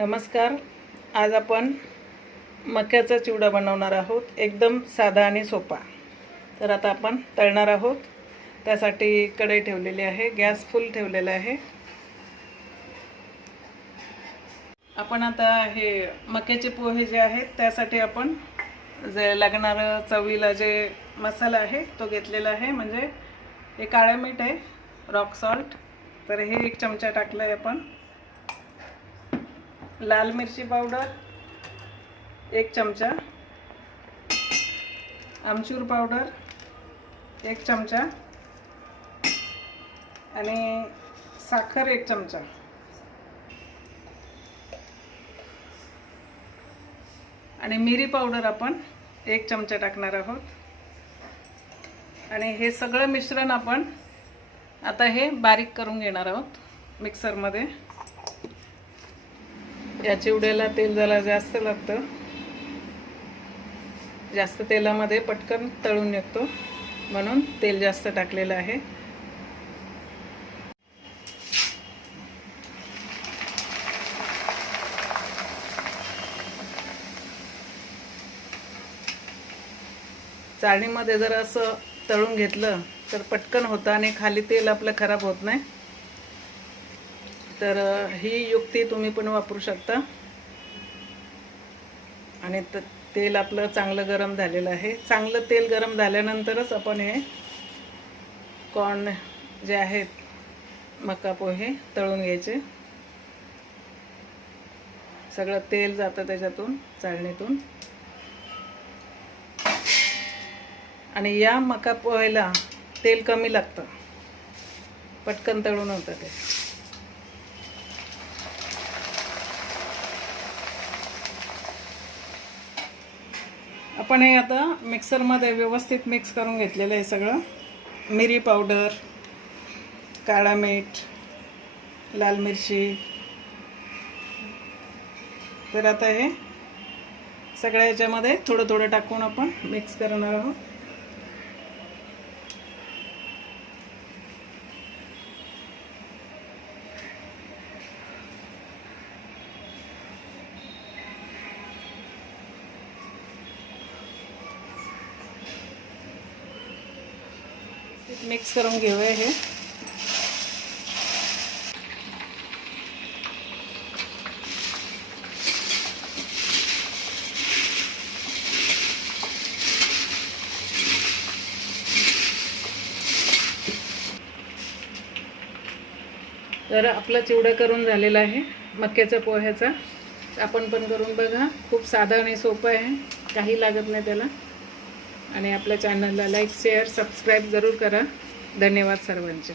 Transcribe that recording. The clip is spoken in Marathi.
नमस्कार. आज आपण मक्याचा चिवडा बनवणार आहोत. एकदम साधा आणि सोपा. तर आता आपण तळणार आहोत. त्यासाठी कढई ठेवलेली आहे. गॅस फुल ठेवलेला आहे. आपण आता हे मक्याचे पोहे जे आहेत त्यासाठी आपण जे लागणारं चवीला जे मसाला आहे तो घेतलेला आहे. म्हणजे हे काळं मीठ आहे रॉक सॉल्ट. तर हे एक चमचा टाकलं आहे आपण. लाल मिरची पावडर एक चमचा. आमचूर पावडर एक चमचा. आणि साखर एक चमचा. आणि मिरी पावडर आपण एक चमचा टाकणार आहोत. आणि हे सगळं मिश्रण आपण आता हे बारीक करून घेणार आहोत मिक्सरमध्ये या चिवड्याला तेल जरा जास्त लागतं. जास्त तेलामध्ये पटकन तळून निघतो म्हणून तेल जास्त टाकलेलं आहे. चाळणीमध्ये जर असं तळून घेतलं तर पटकन होतं आणि खाली तेल आपलं खराब होत नाही. तर ही युक्ती तुम्ही पण वापरू शकता. आणि त तेल आपलं चांगलं गरम झालेलं आहे. चांगलं तेल गरम झाल्यानंतरच आपण हे कॉर्न जे आहेत मका पोहे तळून घ्यायचे. सगळं तेल जातं त्याच्यातून चाळणीतून. आणि या मका पोह्याला तेल कमी लागतं. पटकन तळून होतं ते. आपण हे आता मिक्सरमध्ये व्यवस्थित मिक्स करून घेतलेलं आहे सगळं. मिरी पावडर काळा मीठ लाल मिरची. तर आता हे सगळ्या याच्यामध्ये थोडं थोडं टाकून आपण मिक्स करणार आहोत. मिक्स करून घेऊया हे. तर आपला चिवडा करून झालेला आहे मक्याच्या पोह्याचा. आपण पण करून बघा खूप साधा आणि सोपं आहे काही लागत नाही त्याला. आणि आपल्या चॅनलला लाईक शेअर सबस्क्राईब जरूर करा. धन्यवाद सर्वांचे.